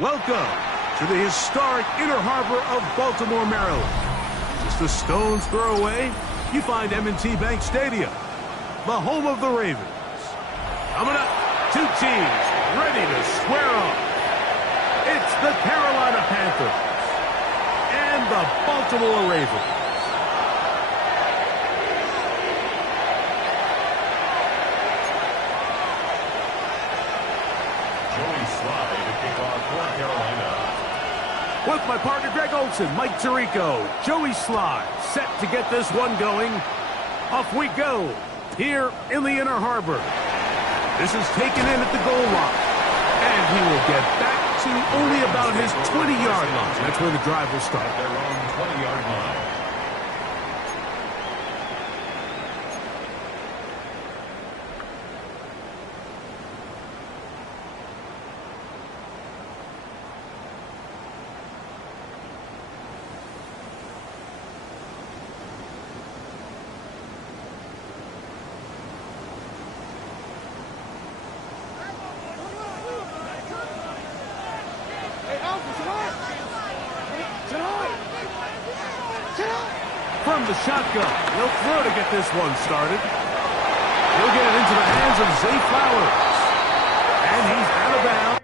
Welcome to the historic Inner Harbor of Baltimore, Maryland. Just a stone's throw away, you find M&T Bank Stadium, the home of the Ravens. Coming up, two teams ready to square off. It's the Carolina Panthers and the Baltimore Ravens. With my partner Greg Olson, Mike Tirico, Joey Sly, set to get this one going. Off we go, here in the Inner Harbor. This is taken in at the goal line. And he will get back to only about his 20-yard line. That's where the drive will start. Their own 20-yard line. From the shotgun, he'll throw to get this one started. He'll get it into the hands of Zay Flowers. And he's out of bounds.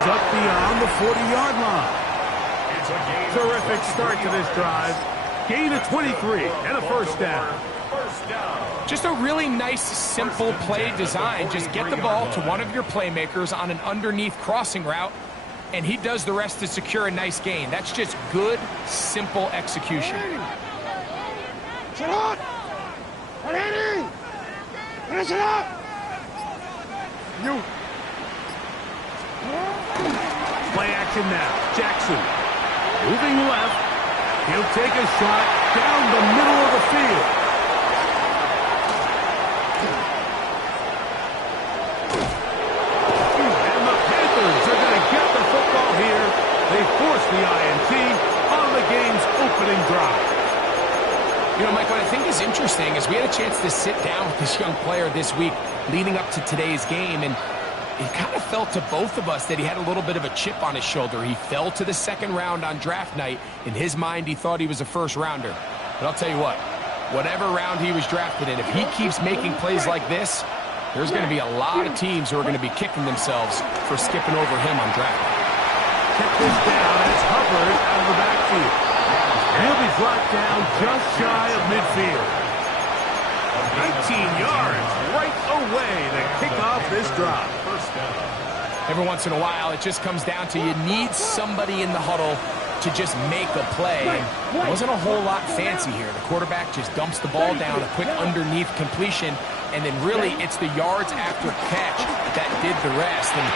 Up beyond the 40-yard line. Terrific start to this drive. Gain of 23 and a first down. Just a really nice, simple play design. Just get the ball to one of your playmakers on an underneath crossing route, and he does the rest to secure a nice gain. That's just good, simple execution. Play action now. Jackson moving left. He'll take a shot down the middle of the field. And the Panthers are going to get the football here. They force the INT on the game's opening drive. You know, Mike, what I think is interesting is we had a chance to sit down with this young player this week leading up to today's game, and it kind of felt to both of us that he had a little bit of a chip on his shoulder. He fell to the second round on draft night. In his mind, he thought he was a first-rounder. But I'll tell you what, whatever round he was drafted in, if he keeps making plays like this, there's going to be a lot of teams who are going to be kicking themselves for skipping over him on draft night. Check this down. It's Hubbard out of the backfield. And he'll be brought down just shy of midfield. 19 yards right away to kick off this drive. Every once in a while, it just comes down to you need somebody in the huddle to just make a play. And it wasn't a whole lot fancy here. The quarterback just dumps the ball down, a quick underneath completion, and then really it's the yards after catch that did the rest. And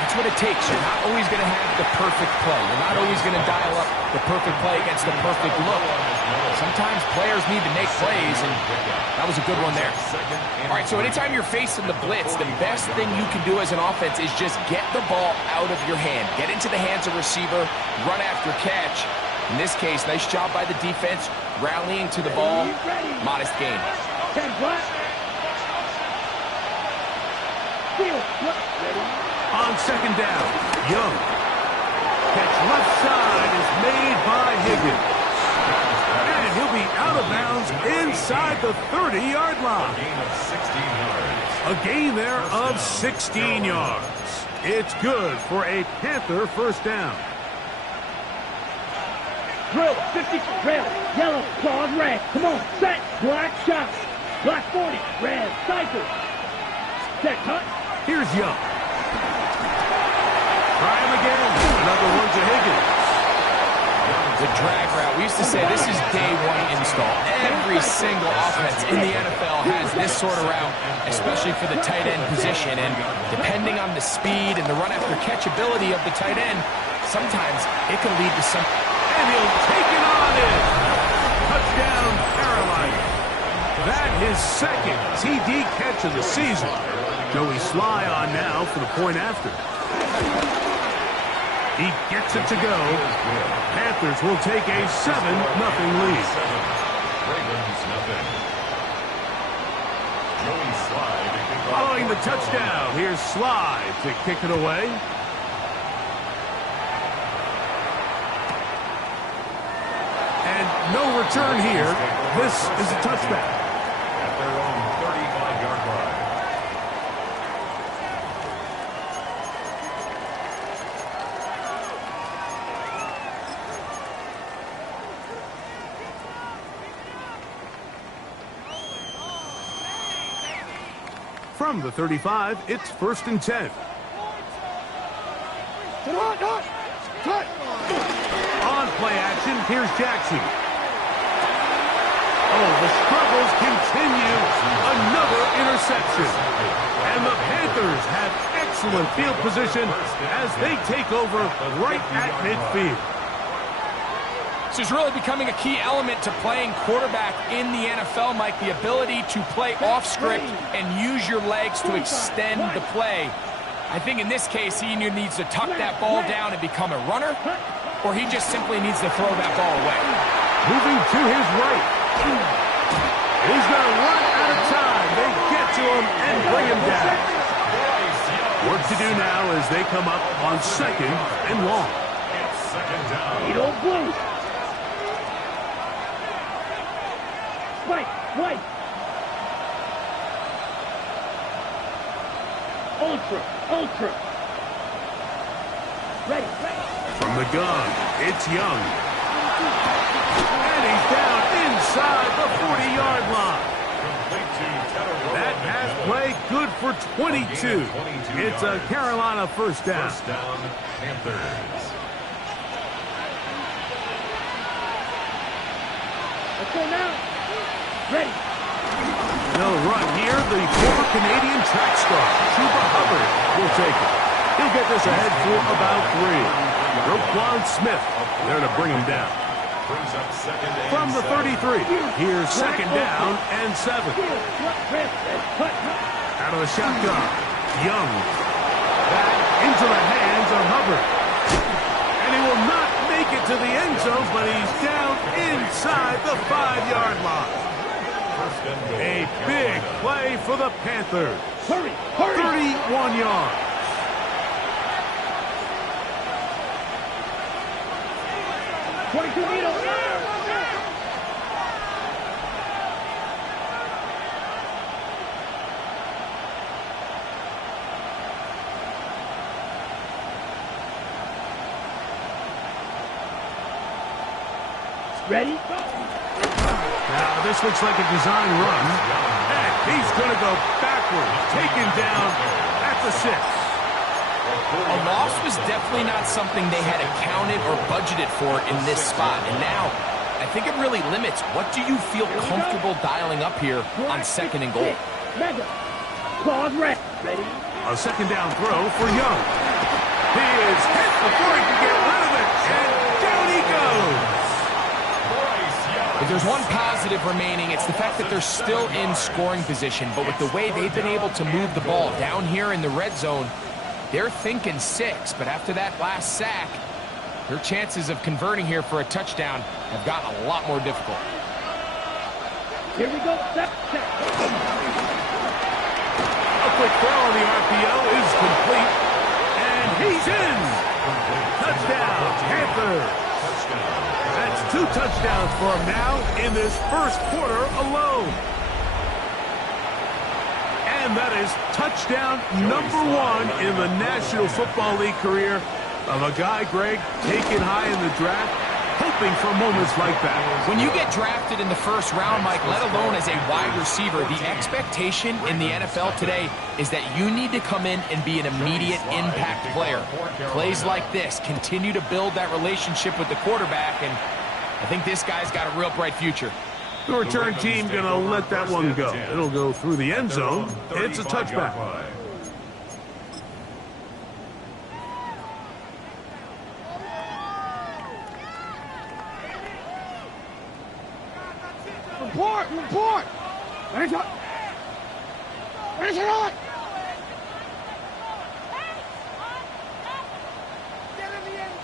that's what it takes. You're not always going to have the perfect play. You're not always going to dial up the perfect play against the perfect look. Sometimes players need to make plays, and that was a good one there. All right, so anytime you're facing the blitz, the best thing you can do as an offense is just get the ball out of your hand. Get into the hands of receiver, run after catch. In this case, nice job by the defense, rallying to the ball. Modest gain. On second down, Young. Catch left side is made by Higgins. And he'll be out of bounds inside the 30-yard line. A gain there of 16 yards. It's good for a Panther first down. Drill, 50, red, yellow, claws, red. Come on, set, black, shot. Black 40, red, cycle. Set, cut. Here's Young. Try him again. Another one to Higgins. The drag route. We used to say this is day one install. Every single offense in the NFL has this sort of route, especially for the tight end position. And depending on the speed and the run after catch ability of the tight end, sometimes it can lead to some. And he'll take it on in. Touchdown, Carolina. That is second TD catch of the season. Joey Sly on now for the point after. He gets it to go. Panthers will take a 7-0 lead. Ravens, nothing. Joey Slide to kick off. Following the touchdown, here's Slide to kick it away. And no return here. This is a touchback. At their own 35-yard line. From the 35, it's 1st and 10. On play action, here's Jackson. Oh, the struggles continue. Another interception. And the Panthers have excellent field position as they take over right at midfield. This is really becoming a key element to playing quarterback in the NFL, Mike, the ability to play off script and use your legs to extend the play. I think in this case, he either needs to tuck that ball down and become a runner, or he just simply needs to throw that ball away. Moving to his right. He's going to run out of time. They get to him and bring him down. Work to do now as they come up on 2nd and long. It's 2nd down. You don't blink. White. Ultra. Ready. From the gun, it's Young. And he's down inside the 40-yard line. Complete to Tedder. That pass play good for 22. It's a Carolina first down. First down, Panthers. Let's go now. Ready. They'll run here. The former Canadian track star, Chuba Hubbard, will take it. He'll get this ahead for about 3. Roquan Smith there to bring him down. Brings up 2nd and From the 33, here's 2nd down and 7. Out of the shotgun, Young. Back into the hands of Hubbard. And he will not make it to the end zone, but he's down inside the 5-yard line. A big play for the Panthers. Hurry. 31 yards. Ready? Now, this looks like a design run. And he's going to go backwards, taken down at the 6. A loss was definitely not something they had accounted or budgeted for in this spot. And now, I think it really limits what do you feel comfortable dialing up here on 2nd and goal. Mega. Claws ready. A 2nd down throw for Young. He is hit before he can get rid of it. And down he goes. If there's one positive remaining, it's the fact that they're still in scoring position. But with the way they've been able to move the ball down here in the red zone, they're thinking 6. But after that last sack, their chances of converting here for a touchdown have gotten a lot more difficult. Here we go. A quick throw on the RPO is complete. And he's in. Touchdown, Panthers. That's 2 touchdowns for him now in this first quarter alone. And that is touchdown number 1 in the National Football League career of a guy, Greg, taken high in the draft, hoping for moments like that. When you get drafted in the first round, Mike, let alone as a wide receiver, the expectation in the NFL today is that you need to come in and be an immediate impact player. Plays like this continue to build that relationship with the quarterback, and I think this guy's got a real bright future. The return team going to let that one go. It'll go through the end zone. It's a touchback. Report! Where's it on? Get in the end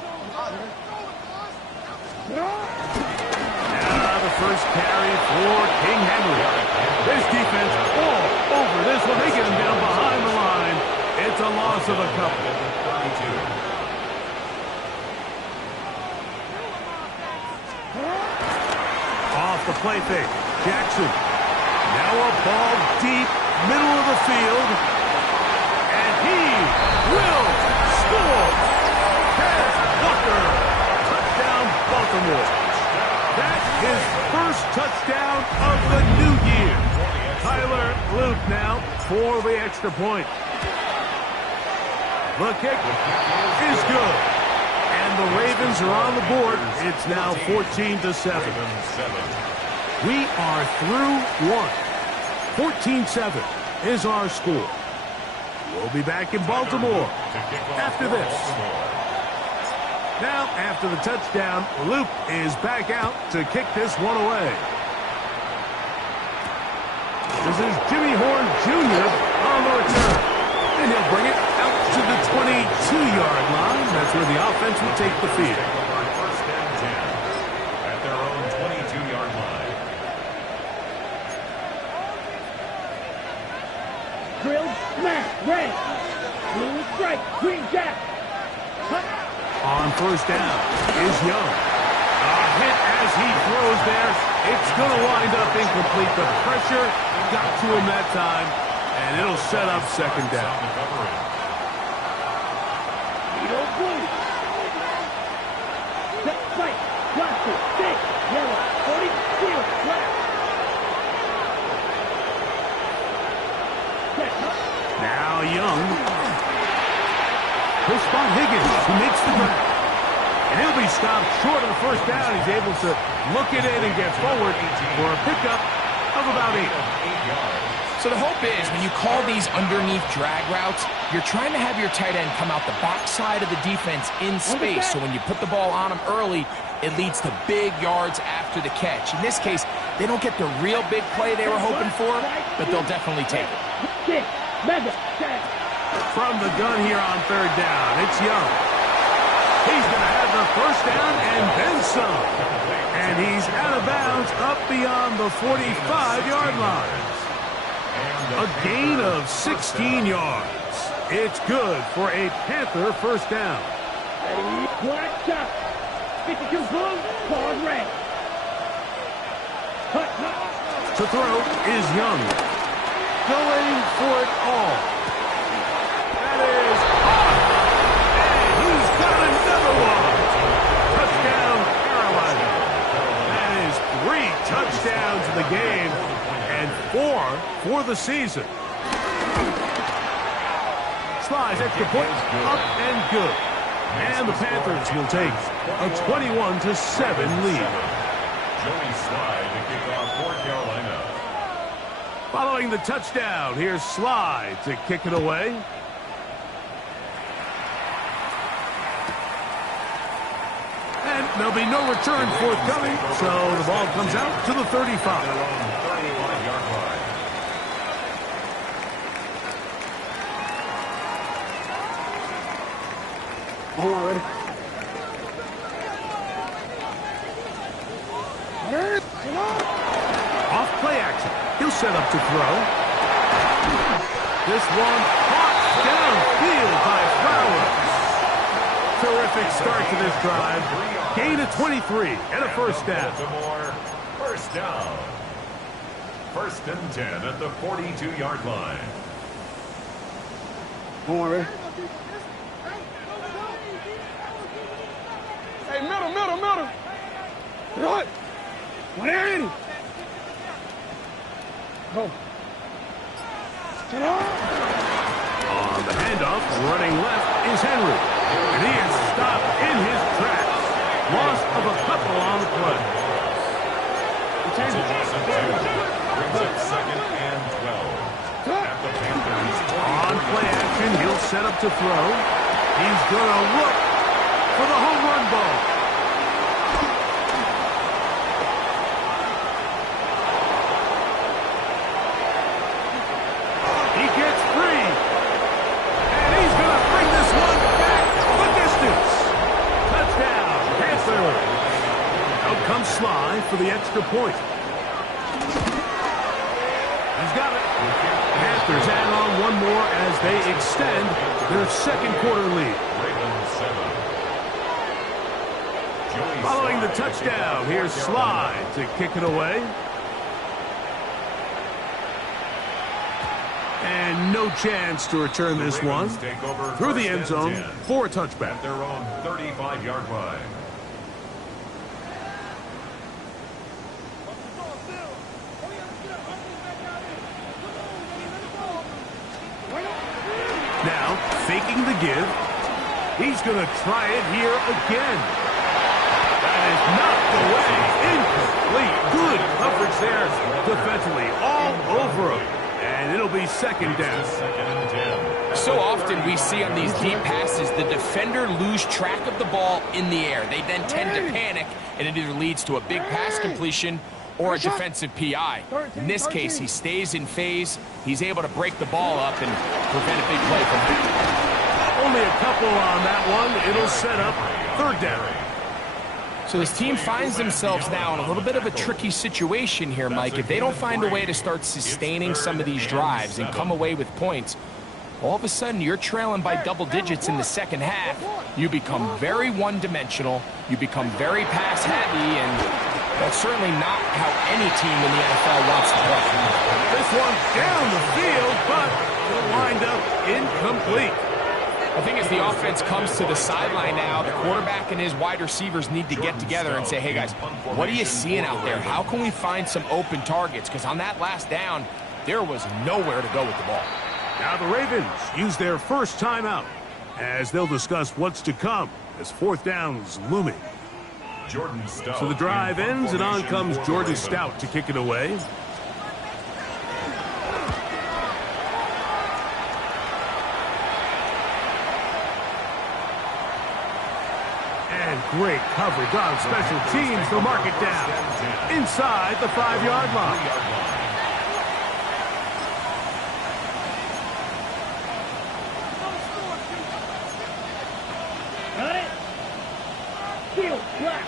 Now the first carry for King Henry. This defense all over this one. They get him down behind the line. It's a loss of a couple. Off the play fake. Jackson. Now a ball deep, middle of the field. And he will score. Kenneth Walker. Touchdown, Baltimore. That's his first touchdown of the new year. Tyler Luke now for the extra point. The kick is good. And the Ravens are on the board. It's now 14-7. We are through one. 14-7 is our score. We'll be back in Baltimore after this. Now, after the touchdown, Luke is back out to kick this one away. This is Jimmy Horn Jr. on the return. And he'll bring it out to the 22-yard line. That's where the offense will take the field. First and 10 at their own 22-yard line. Drilled, smash, red. Blue strike, green jack. On first down is Young. A hit as he throws there. It's going to wind up incomplete. The pressure got to him that time, and it'll set up second down. Eagle blue. Set right, blaster, six, yellow, 40, field, left. Set, Now Young. He'll spot Higgins, who makes the grab. And he'll be stopped short of the first down. He's able to look it in and get forward for a pickup of about 8. So the hope is when you call these underneath drag routes, you're trying to have your tight end come out the backside of the defense in space. So when you put the ball on him early, it leads to big yards after the catch. In this case, they don't get the real big play they were hoping for, but they'll definitely take it. six, mega, set. From the gun here on third down, it's Young. He's going to have the first down and then some. And he's out of bounds up beyond the 45-yard line. A gain of 16 yards. It's good for a Panther first down. Ready, black shot. 52 blue, pause red. Cut, cut. To throw is Young. Going for it all. That is off. And he's got another one. Touchdown, Carolina. That is 3 touchdowns in the game and 4 for the season. Slides extra point up and good. And the Panthers will take a 21-7 lead. Joey Slide to kick off for Carolina. Following the touchdown, here's Slide to kick it away. And there'll be no return forthcoming, so the ball comes out to the 35. 35-yard line. Forward. Off play action. He'll set up to throw. This one caught downfield by Flowers. Terrific start to this drive. Gain of 23 and a first down. Baltimore, first down. First and 10 at the 42-yard line. Forward. Hey, middle. What? What are you? Go. On the handoff, running left is Henry. And he is stopped in his tracks. Loss of a couple on the play. Brings up second and 12. At the Panthers. On play action, he'll set up to throw. He's going to look for the home run ball. He gets free. And he's going to bring this one back the distance. Touchdown, Panthers. comes Sly for the extra point. He's got it. Panthers add on one more as they extend their second quarter lead. Following the touchdown, here's Sly to kick it away. And no chance to return this one through the end zone for a touchback. At their own 35-yard line. Now, faking the give. He's going to try it here again. That is knocked away. Incomplete. Good coverage there defensively. All over him. And it'll be second down. So often we see on these deep passes, the defender lose track of the ball in the air. They then tend to panic, and it either leads to a big pass completion or a defensive PI. In this case, he stays in phase. He's able to break the ball up and prevent a big play from happening. Only a couple on that one. It'll set up third down. So this team finds themselves now in a little bit of a tricky situation here, Mike. If they don't find a way to start sustaining some of these drives and come away with points, all of a sudden you're trailing by double digits in the second half. You become very one-dimensional. You become very pass-heavy, and that's certainly not how any team in the NFL wants to play. This one down the field, but it'll wind up incomplete. I think as the offense comes to the sideline now, the quarterback and his wide receivers need to get together and say, hey, guys, what are you seeing out there? How can we find some open targets? Because on that last down, there was nowhere to go with the ball. Now the Ravens use their first timeout as they'll discuss what's to come as fourth down's looming. So the drive ends, and on comes Jordan Stout to kick it away. Great coverage on special teams. They'll mark it down inside the 5-yard line. Got it. Field black.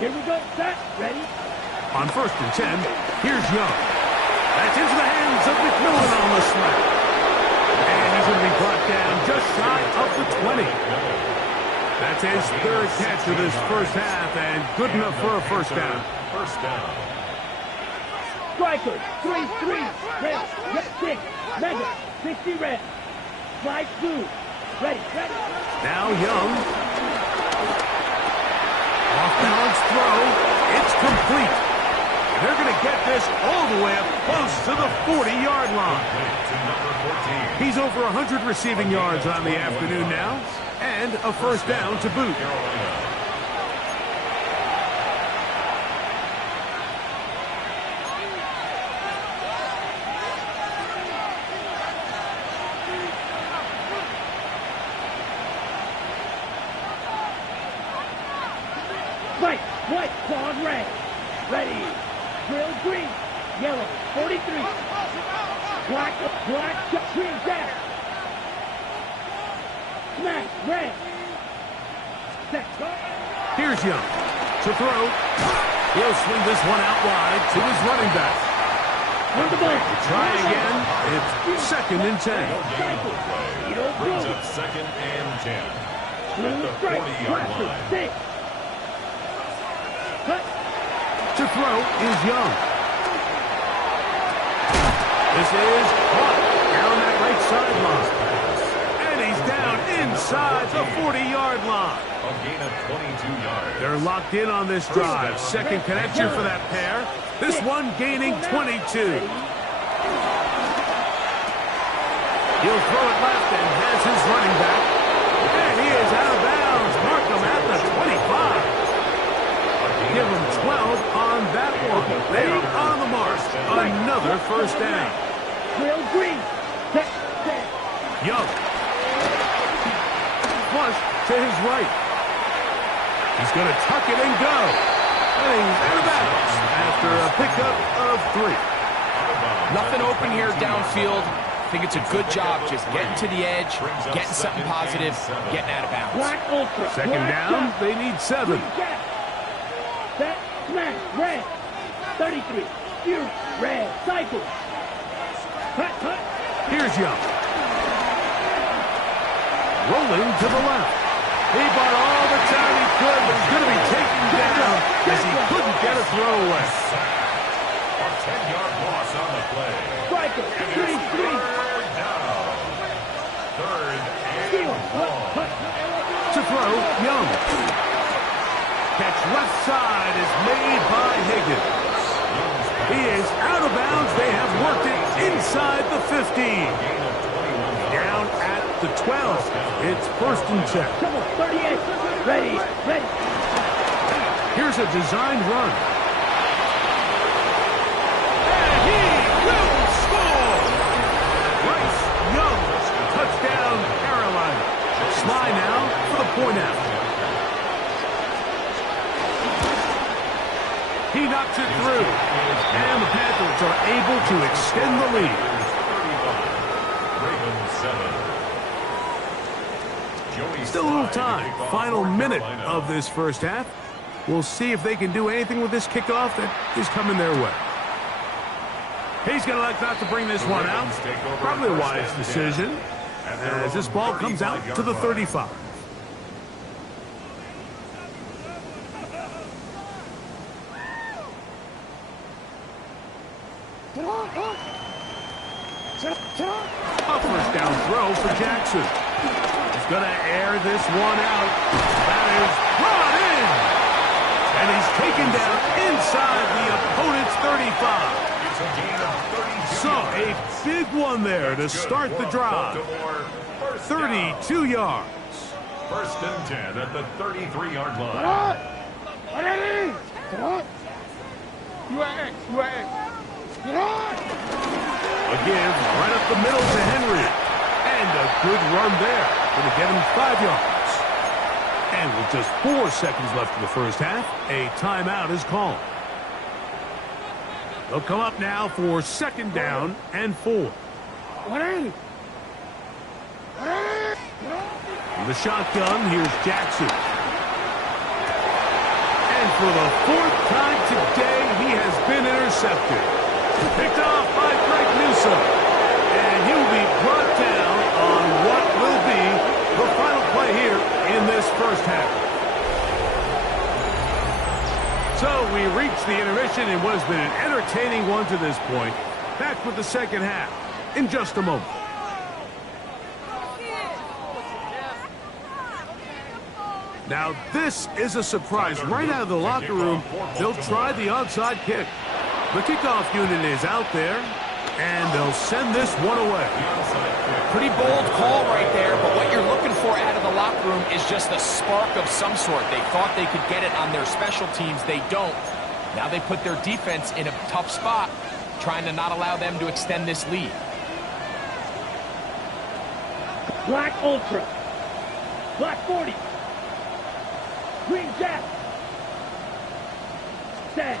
Here we go. Set. Ready. On 1st and 10, here's Young. That's into the hands of McMillan on the snap. And he's going to be brought down just shy of the 20. That's his third catch of this first half, and good enough for a first down. First down. Strikers, 3-3, red, get 6, mega, 60 red, slide blue, ready. Now Young. Off balance throw, it's complete. And they're going to get this all the way up close to the 40-yard line. He's over 100 receiving yards on the afternoon now. And a first down to boot. White, clawed red. Ready. Drill green. Yellow, 43. Black, green, down. Smash, red. Set. Here's Young to throw. He'll swing this one out wide to his running back. On the ball. Try again. It's 2nd and 10. Brings up 2nd and 10. At the 40-yard line. 6. Cut. To throw is Young. This is caught down that right sideline. And he's down inside the 40-yard line. A gain of 22 yards. They're locked in on this drive. Second connection for that pair. This one gaining 22. He'll throw it left and has his running back. And he is out of bounds. Mark him at the 25. Give him 12 on that one. They are on the mark. Another first down. Drill green. Set. Young. Flush to his right. He's going to tuck it and go. And he's out of bounds after a pickup of 3. Nothing open here downfield. think it's a good job just getting to the edge, getting something positive, getting out of bounds. Black ultra. Second down, they need 7. Set, smash, red. 33. Fuse, red, cycle. Cut, cut. Here's Young. Rolling to the left. He bought all the time he could, but he's going to be taken down as he couldn't get a throw away. A 10-yard loss on the play. Striker, 3-3. Down. Third Steal, and cut, 1. cut. To throw, Young. Catch left side is made by Higgins. He is out of bounds. They have worked it inside the 15. Down at the 12. It's first and 10. Come on, 38. Ready, ready. Here's a designed run. And he will score! Bryce Young, touchdown, Carolina. Sly now for the point after. He knocks it through. And the Panthers are able to extend the lead. Still a little time. Final minute of this first half. We'll see if they can do anything with this kickoff that is coming their way. He's going to elect not to bring this one out. Probably a wise decision as this ball comes out to the 35. A first down throw for Jackson. He's going to air this one out. That is brought in. And he's taken down inside the opponent's 35. So a big one there to start the drive. 32 yards. First and 10 at the 33-yard line. Again, right up the middle to Henry. And a good run there. Going to get him 5 yards. And with just 4 seconds left in the first half, a timeout is called. They'll come up now for second down and 4. From the shotgun, here's Jackson. And for the 4th time today, he has been intercepted. Picked off by Greg Newsome. And he'll be brought down on what will be the final play here in this first half. So we reach the intermission in what has been an entertaining one to this point. Back with the second half in just a moment. Now this is a surprise. Right out of the locker room, they'll try the onside kick. The kickoff unit is out there, and they'll send this one away. Pretty bold call right there, but what you're looking for out of the locker room is just a spark of some sort. They thought they could get it on their special teams. They don't. Now they put their defense in a tough spot, trying to not allow them to extend this lead. Black Ultra. Black 40. Green Jack. Set.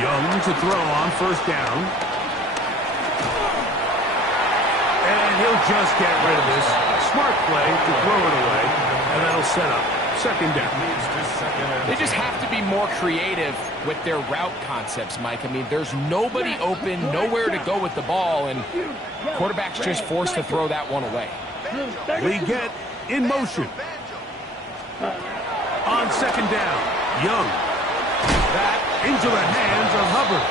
Young to throw on first down. And he'll just get rid of this. Smart play to throw it away. And that'll set up second down. They just have to be more creative with their route concepts, Mike. I mean, there's nobody open, nowhere to go with the ball, and quarterback's just forced to throw that one away. We get in motion. On second down, Young. That into the hands of Hubbard.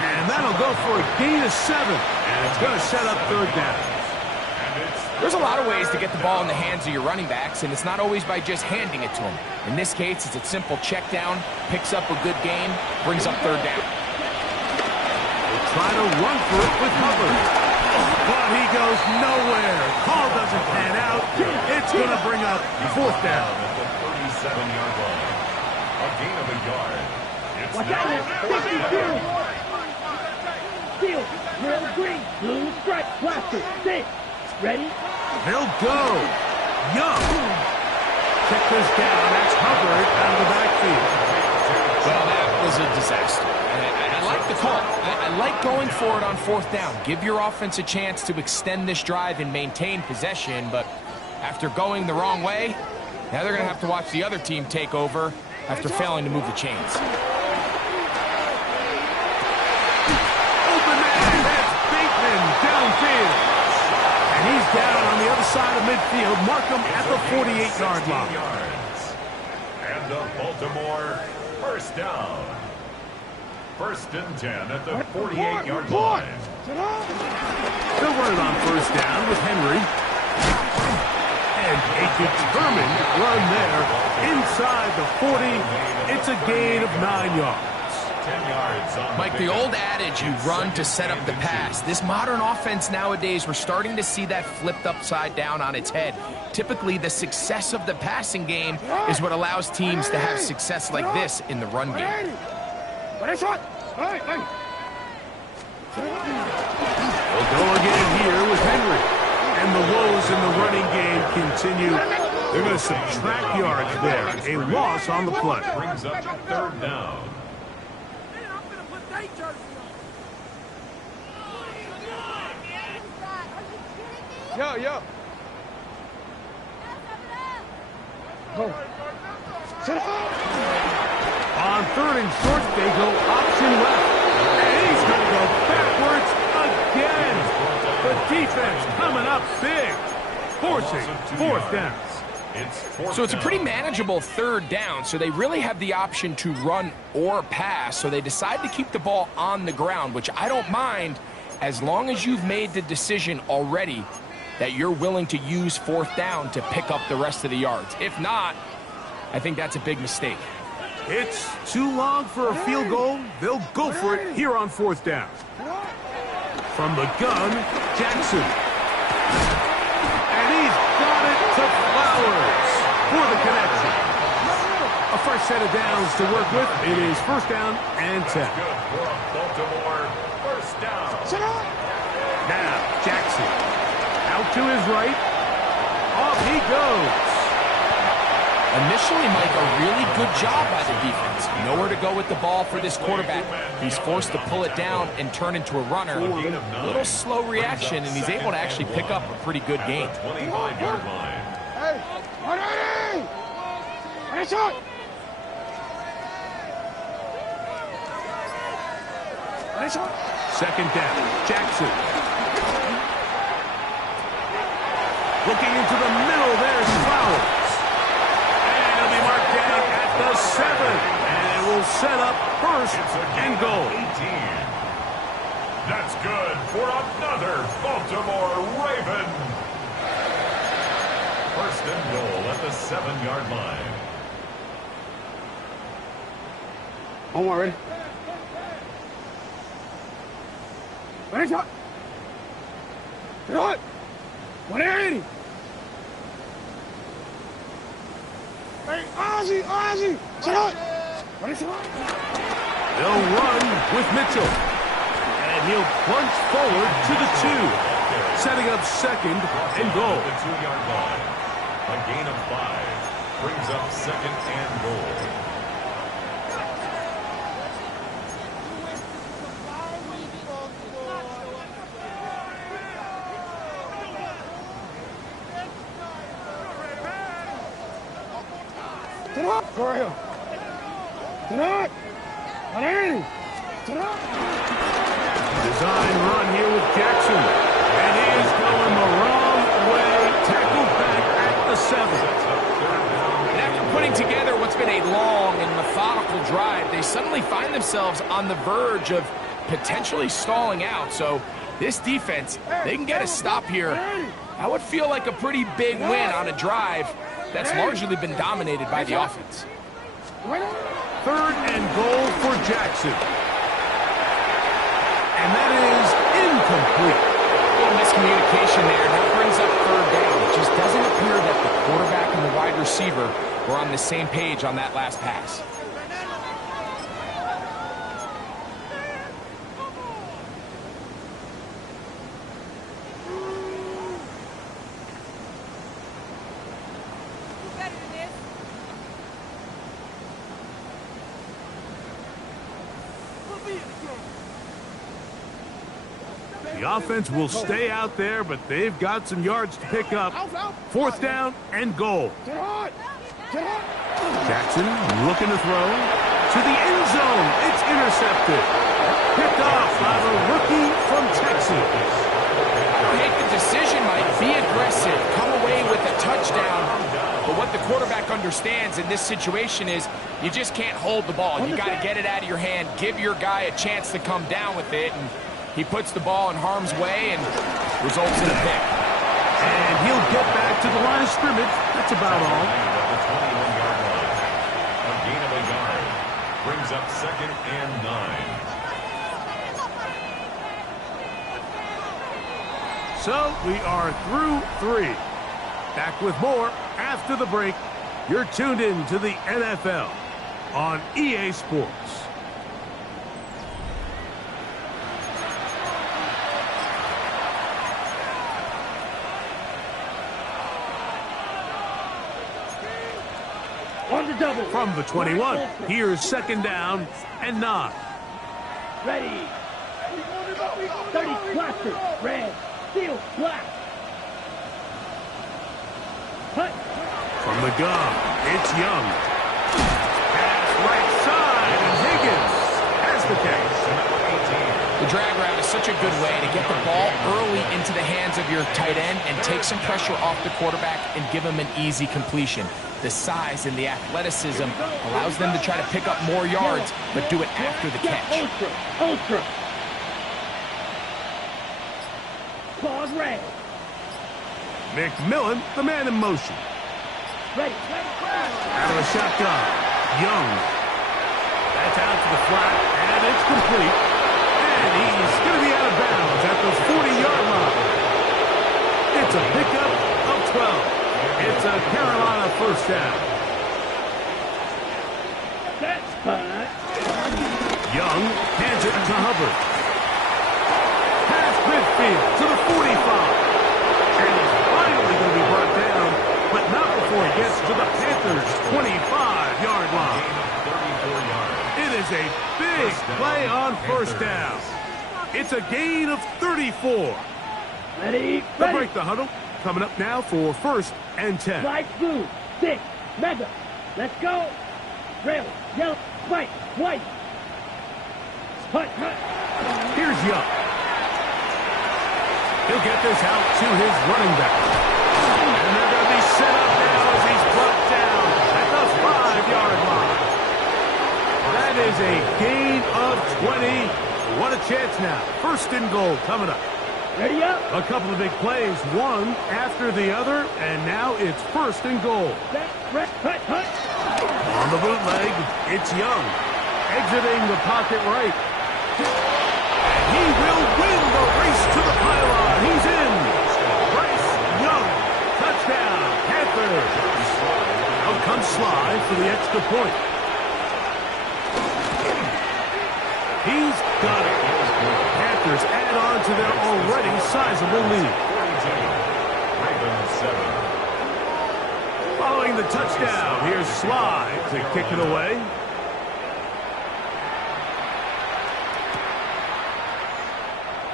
And that'll go for a gain of 7. And it's going to set up third down. There's a lot of ways to get the ball in the hands of your running backs, and it's not always by just handing it to them. In this case, it's a simple check down, picks up a good gain, brings up third down. They'll try to run for it with Hubbard. But he goes nowhere. Call doesn't pan out. It's going to bring up fourth down. At the 37-yard line. A gain of a yard. It's Watch now out, 52. Steel, red, green, blue, stripe, blaster, 6. Ready? They'll go. Young. Check this down. That's Hubbard out of the backfield. Well, that was was a disaster. I like the call. I like going for it on fourth down. Give your offense a chance to extend this drive and maintain possession, but after going the wrong way, now they're going to have to watch the other team take over after failing to move the chains. Open man, that's Bateman downfield. And he's down on the other side of midfield. Mark him at the 48-yard line. And the Baltimore first down. First and 10 at the 48-yard line. They'll run it on first down with Henry. And a determined run there inside the 40. It's a gain of 9 yards. 10 yards on Mike, the old adage, you run to set up the pass. This modern offense nowadays, we're starting to see that flipped upside down on its head. Typically, the success of the passing game is what allows teams to have success like this in the run game. They'll go again here with Henry. And the woes in the running game continue. They're going to subtract yards there. A loss on the play. brings up third down. Yo. Go. Sit up. On third and short, they go option left. And he's going to go backwards again. The defense coming up big, forcing fourth down. So it's a pretty manageable third down, so they really have the option to run or pass, so they decide to keep the ball on the ground, which I don't mind as long as you've made the decision already that you're willing to use fourth down to pick up the rest of the yards. If not, I think that's a big mistake. It's too long for a field goal. They'll go for it here on fourth down. From the gun, Jackson. And he's got it to Flowers for the connection. A fresh set of downs to work with. It is first down and 10. Good for a Baltimore first down. Now, Jackson. Out to his right. Off he goes. Initially, Mike, a really good job by the defense. Nowhere to go with the ball for this quarterback. He's forced to pull it down and turn into a runner. A little slow reaction, and he's able to actually pick up a pretty good gain. 25-yard line. Hey, 180! Nice shot! Nice shot! Second down, Jackson. Looking into the middle, there's Flowers. And he'll be marked down at the 7. And it will set up first and goal. 18. That's good for another Baltimore Raven. First and goal at the 7-yard line. Omar, ready? Ready, shot! Shot! 180! Hey, Ozzy! Shot! Ready, shot! They'll run with Mitchell. And he'll plunge forward to the 2. Setting up second and goal. The 2-yard line. A gain of 5 brings up second and goal. Go right here. Tonight! 180! Tonight! Design run here with Jackson. And he is going the wrong way. Tackled back at the 7. And after putting together what's been a long and methodical drive, they suddenly find themselves on the verge of potentially stalling out. So this defense, they can get a stop here. That would feel like a pretty big win on a drive that's largely been dominated by the offense. Third and goal for Jackson. And that is incomplete. A little miscommunication there. That brings up third down. It just doesn't appear that the quarterback and the wide receiver were on the same page on that last pass. The offense will stay out there, but they've got some yards to pick up. 4th down and goal. Jackson looking to throw to the end zone. It's intercepted. Picked off by the rookie from Texas. Make the decision, Mike. Be aggressive. Come away with a touchdown. But what the quarterback understands in this situation is you just can't hold the ball. You got to get it out of your hand. Give your guy a chance to come down with it. And he puts the ball in harm's way and results in a pick. And he'll get back to the line of scrimmage. That's about all. A gain of a yard. Brings up 2nd and 9. So we are through 3. Back with more after the break. You're tuned in to the NFL on EA Sports. On the double. From the 21, here's 2nd down and 9. Ready. 30 blaster. Red. Steel. Black. Hut. From the gun, it's Young. Pass right side, and Higgins has the catch. The drag route is such a good way to get the ball early into the hands of your tight end and take some pressure off the quarterback and give him an easy completion. The size and the athleticism allows them to try to pick up more yards, but do it after the catch. Ultra. Claws red. McMillan, the man in motion. Ready. Out of the shotgun, Young. That's out to the flat, and it's complete. And he's going to be out of bounds at the 40-yard line. It's a pickup of 12. It's a Carolina 1st down. That's hot. Young hands it to Hubbard. Past midfield to the 45. And he's finally going to be brought down, but not before he gets to the Panthers' 25-yard line. 34 yards. It is a big play on 1st down. It's a gain of 34. Ready. To break the huddle, coming up now for 1st and 10. Light blue. 6. Mega. Let's go. Rail. Yellow. White. White. Hut. Here's Young. He'll get this out to his running back. And they're going to be set up now as he's brought down at the 5-yard line. That is a gain of 20. What a chance now. 1st and goal coming up. Ready up. A couple of big plays, one after the other, and now it's 1st and goal. Hut. On the bootleg, it's Young. Exiting the pocket right. And he will win the race to the pylon. He's in. Bryce Young. Touchdown. Panthers. Out comes Sly for the extra point. He's got it. Panthers add on to their already sizable lead. Following the touchdown, here's Sly to kick it away.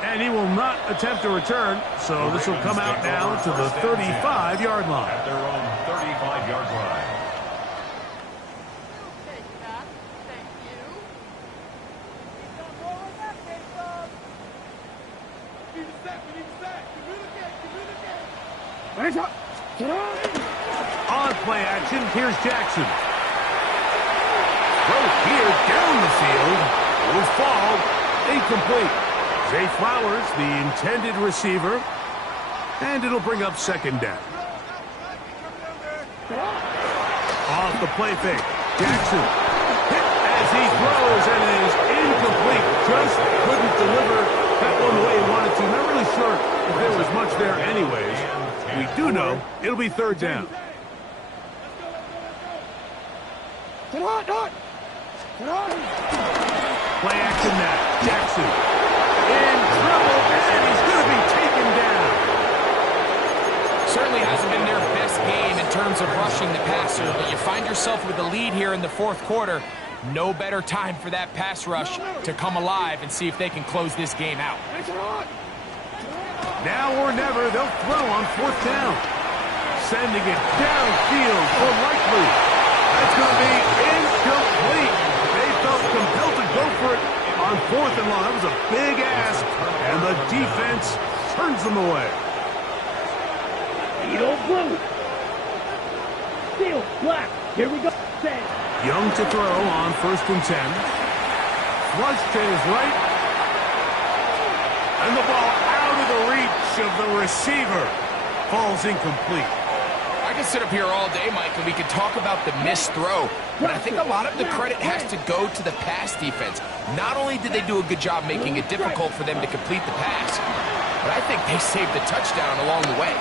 And he will not attempt to return, so this will come out now to the 35-yard line. At their own 35-yard line. On play action, here's Jackson. Throw here down the field. Will fall. Incomplete. Zay Flowers, the intended receiver. And it'll bring up 2nd down. Off the play fake. Jackson hit as he throws, and it is incomplete. Just couldn't deliver that one the way he wanted to. Not really sure if there was much there anyways. We do know it'll be 3rd down. Play action now. Jackson in trouble, and he's going to be taken down. Certainly hasn't been their best game in terms of rushing the passer, but you find yourself with a lead here in the 4th quarter. No better time for that pass rush to come alive and see if they can close this game out. Now or never, they'll throw on 4th down. Sending it downfield for Likely. That's going to be incomplete. They felt compelled to go for it on 4th and long. That was a big ask, and the defense turns them away. Edo blue. Steel black. Here we go. Set. Young to throw on 1st and 10. Flush to his right. And the ball out of the reach of the receiver. Falls incomplete. I could sit up here all day, Mike, and we could talk about the missed throw. But I think a lot of the credit has to go to the pass defense. Not only did they do a good job making it difficult for them to complete the pass, but I think they saved the touchdown along the way.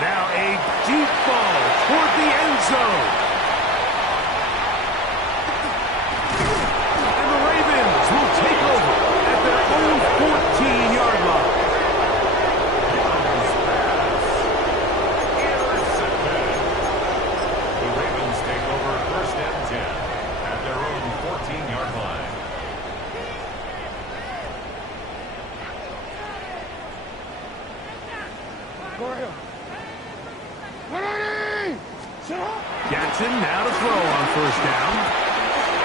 Now a deep ball toward the end zone. And the Ravens will take over at their own 14-yard line. The Ravens take over 1st and 10 at their own 14-yard line. Jackson now to throw on 1st down.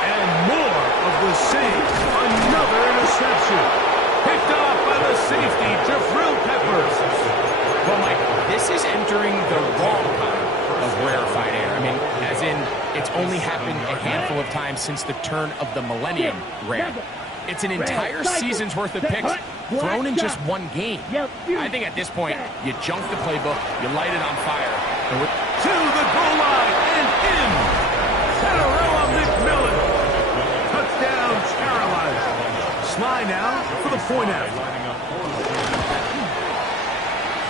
And more of the same. Another interception. Picked off by the safety, Jabril Peppers. Well, Mike, this is entering the wrong kind of rarefied air. I mean, as in, it's only happened a handful of times since the turn of the millennium rare. It's an entire season's worth of picks thrown in just one game. I think at this point, you junk the playbook, you light it on fire. And to the goal line and in. Cinderella McMillan. Touchdown, Carolina. Sly now for the point after.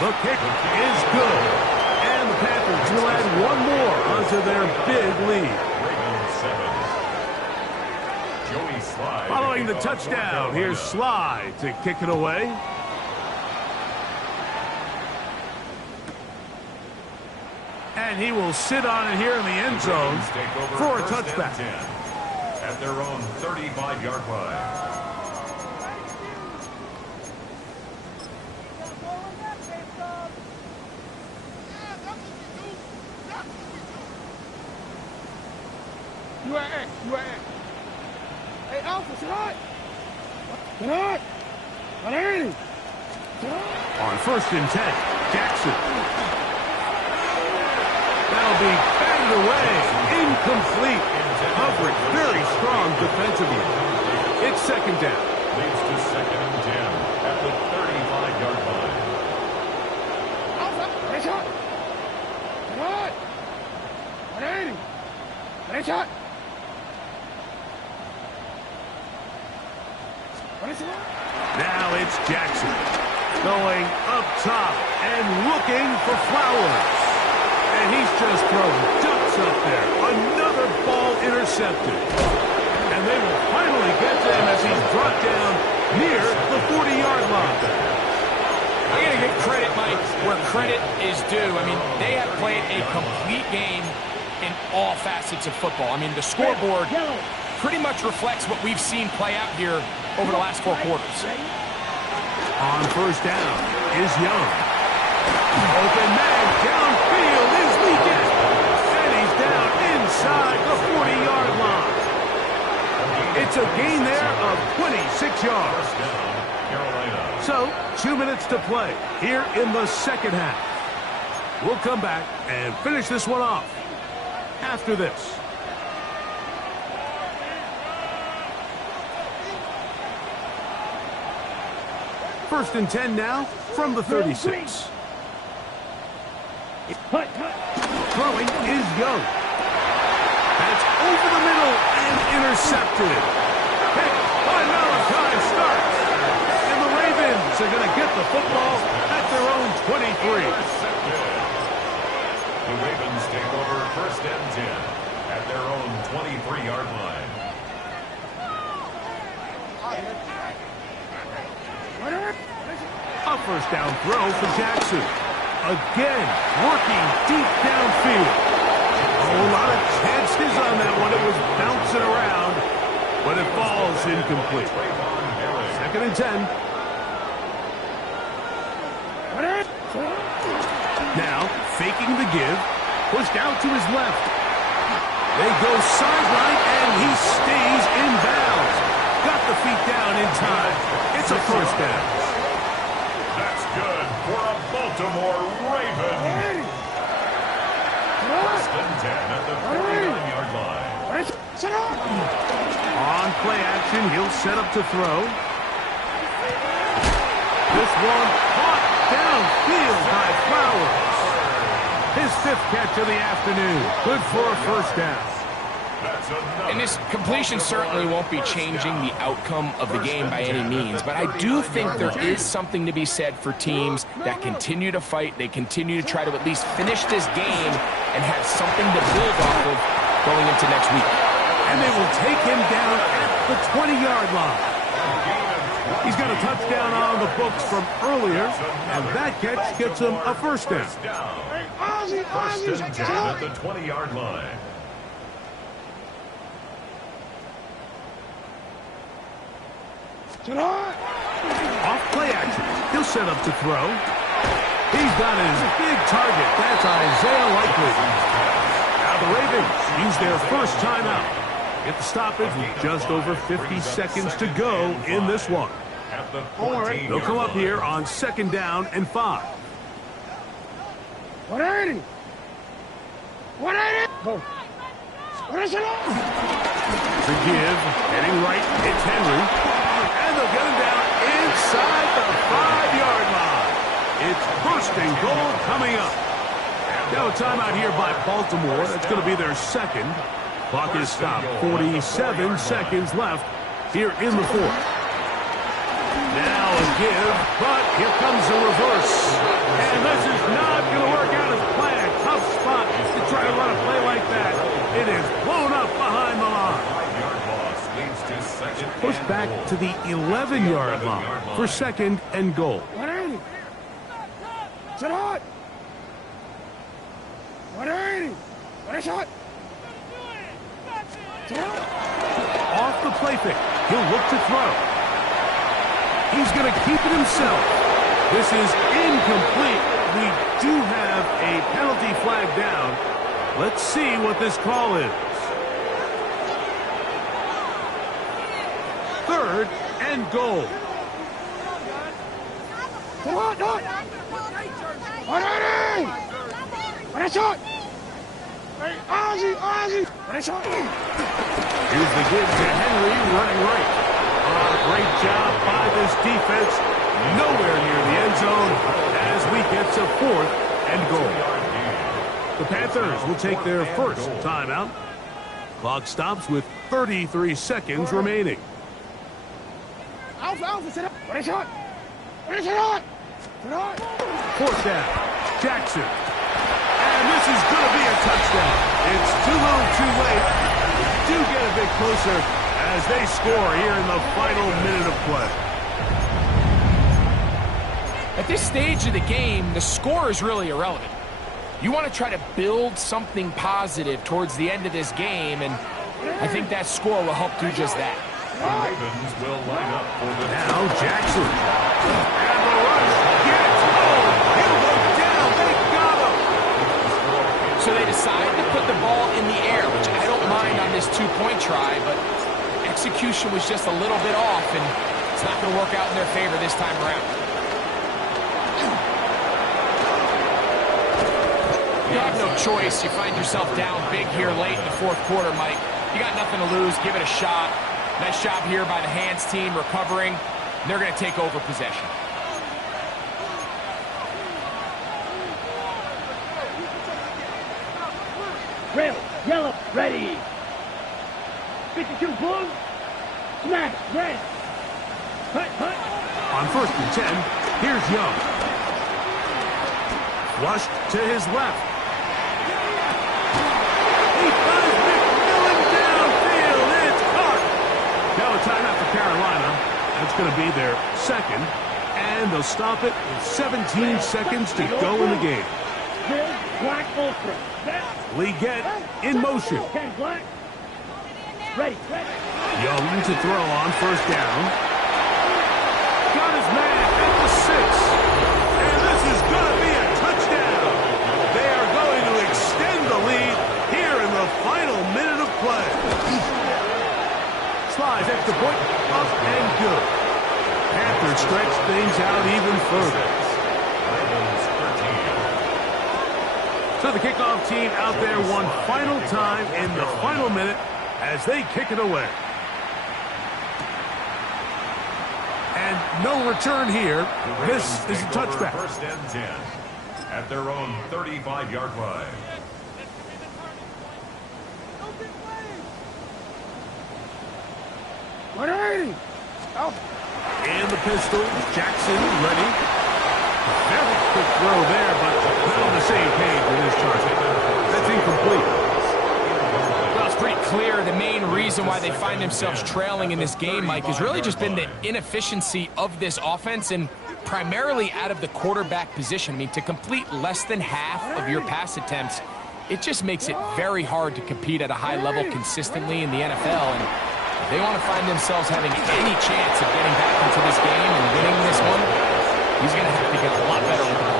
The kick is good. And the Panthers will add one more onto their big lead. Following the touchdown, here's Sly to kick it away. And he will sit on it here in the end zone for a touchback. At their own 35-yard line. Hey, Alpha, tonight! Tonight! Tonight! On 1st and 10, Jackson. That'll be batted away. Incomplete. Coverage very strong defensively. It's 2nd down. Leads to 2nd and 10 at the 35-yard line. Alpha, nice shot! Tonight! 180! Nice shot! Now it's Jackson going up top and looking for Flowers. And he's just throwing ducks up there. Another ball intercepted. And they will finally get to him as he's brought down near the 40-yard line. I'm going to give credit, Mike, where credit is due. I mean, they have played a complete game in all facets of football. I mean, the scoreboard pretty much reflects what we've seen play out here over the last 4 quarters. On 1st down is Young. Open man downfield is Weekend. And he's down inside the 40-yard line. It's a gain there of 26 yards. So, 2 minutes to play here in the 2nd half. We'll come back and finish this one off after this. First and 10 now from the 36. Throwing is Young. That's over the middle and intercepted. Picked by Malachi Starks. And the Ravens are going to get the football at their own 23. The Ravens take over 1st and 10 at their own 23-yard line. A 1st down throw for Jackson. Again, working deep downfield. A whole lot of chances on that one. It was bouncing around. incomplete. 2nd and 10. Now, faking the give, pushed out to his left. They go sideline, and he stays in bounds. Got the feet down in time. It's a first down. That's good for a Baltimore Raven. 1st and 10 at the 49-yard line. On play action, he'll set up to throw. This one caught downfield by Flowers. His 5th catch of the afternoon. Good for a first down. And this completion certainly won't be changing the outcome of the game by any means, but I do think there is something to be said for teams that continue to fight. They continue to try to at least finish this game and have something to build off of going into next week. And they will take him down at the 20-yard line. He's got a touchdown on the books from earlier, and that catch gets him a first down. 1st and 10 at the 20-yard line. Off play action. He'll set up to throw. He's got his big target. That's Isaiah Likely. Now the Ravens use their first timeout. Get the stoppage with just over 50 seconds to go in this one. They'll come up here on 2nd down and 5. 180. 180. Go. The give, heading right, it's Henry. And they'll get him down inside the 5-yard line. It's 1st and goal coming up. Now a timeout here by Baltimore. That's going to be their 2nd. Clock is stopped. 47 seconds left here in the 4th. Now a give, but here comes a reverse. And this is not going to work out as planned. Tough spot to try to run a play like that. It is blown up behind the line. Pushed back to the 11-yard line for 2nd and goal. 180. Sit hot. 180. What a shot. Off the play fake. He'll look to throw. He's going to keep it himself. This is incomplete. We do have a penalty flag down. Let's see what this call is. 3rd and goal. Sit hot, dog. 180. What a shot. Hey, Ozzy. What a shot. Here's the give to Henry running right. Great job by this defense. Nowhere near the end zone as we get to 4th and goal. The Panthers will take their first timeout. Clock stops with 33 seconds remaining. Alpha, sit up. What a shot. What a shot. Sit up. 4th down. Jackson. And this is going to be a touchdown. It's too little too late. Do get a bit closer as they score here in the final minute of play. At this stage of the game, the score is really irrelevant. You want to try to build something positive towards the end of this game, and I think that score will help do just that. The Ravens will line up for the now Jackson. And the rush gets home. He'll go down. They got him. So they decide to put the ball in the air, which I don't mind on this 2-point try, but execution was just a little bit off, and it's not going to work out in their favor this time around. You have no choice. You find yourself down big here late in the 4th quarter, Mike. You got nothing to lose. Give it a shot. Nice job here by the hands team recovering. They're going to take over possession. Red, yellow, ready. 52 blue. Smash, red. Hut. On 1st and 10, here's Young. Flushed to his left. He finds McMillan downfield. It's caught. Now a timeout for Carolina. That's going to be their 2nd. And they'll stop it with 17 seconds to go in the game. Red, black, ultra. Leggett in motion. 10 black. Ready. Young to throw on first down. Got his man at the 6. And this is going to be a touchdown. They are going to extend the lead here in the final minute of play. Slides extra point, up and good. Panthers stretch things out even further. So the kickoff team out there one final time in the final minute as they kick it away. And no return here. This is a touchback. First and 10 at their own 35-yard line. And the pistol, Jackson ready. Very quick throw there, but not on the same page with his target. That's incomplete. Well, it's pretty clear the main reason why they find themselves trailing in this game, Mike, has really just been the inefficiency of this offense and primarily out of the quarterback position. I mean, to complete less than half of your pass attempts, it just makes it very hard to compete at a high level consistently in the NFL. And if they want to find themselves having any chance of getting back into this game and winning this one, he's going to have to get a lot better with the ball.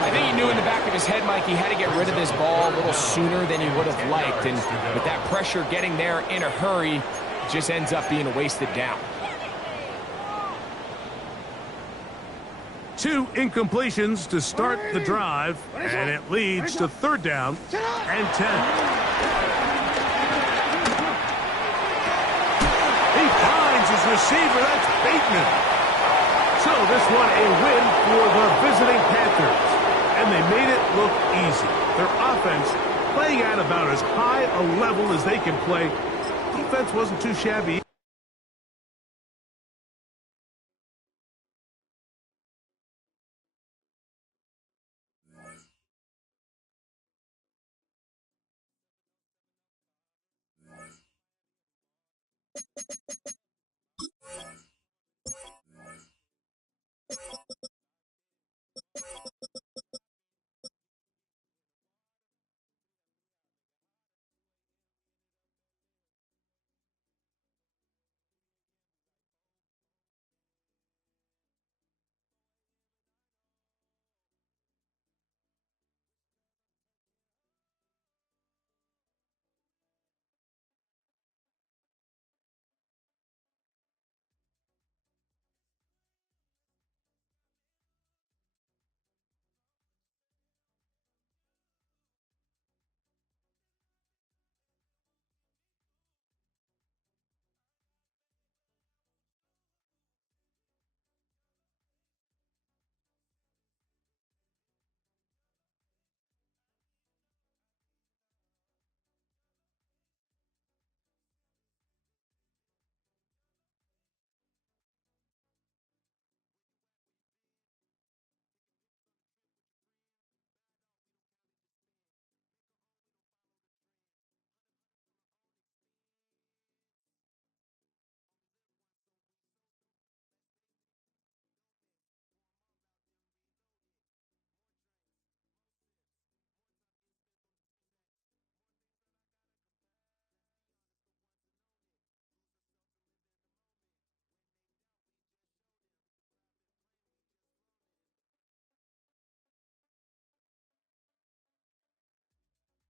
I think he knew in the back of his head, Mike, he had to get rid of this ball a little sooner than he would have liked. And with that pressure getting there in a hurry, it just ends up being a wasted down. 2 incompletions to start the drive, and it leads to third down and 10. He finds his receiver. That's Bateman. So this one a win for the visiting Panthers. And they made it look easy. Their offense playing at about as high a level as they can play. Defense wasn't too shabby.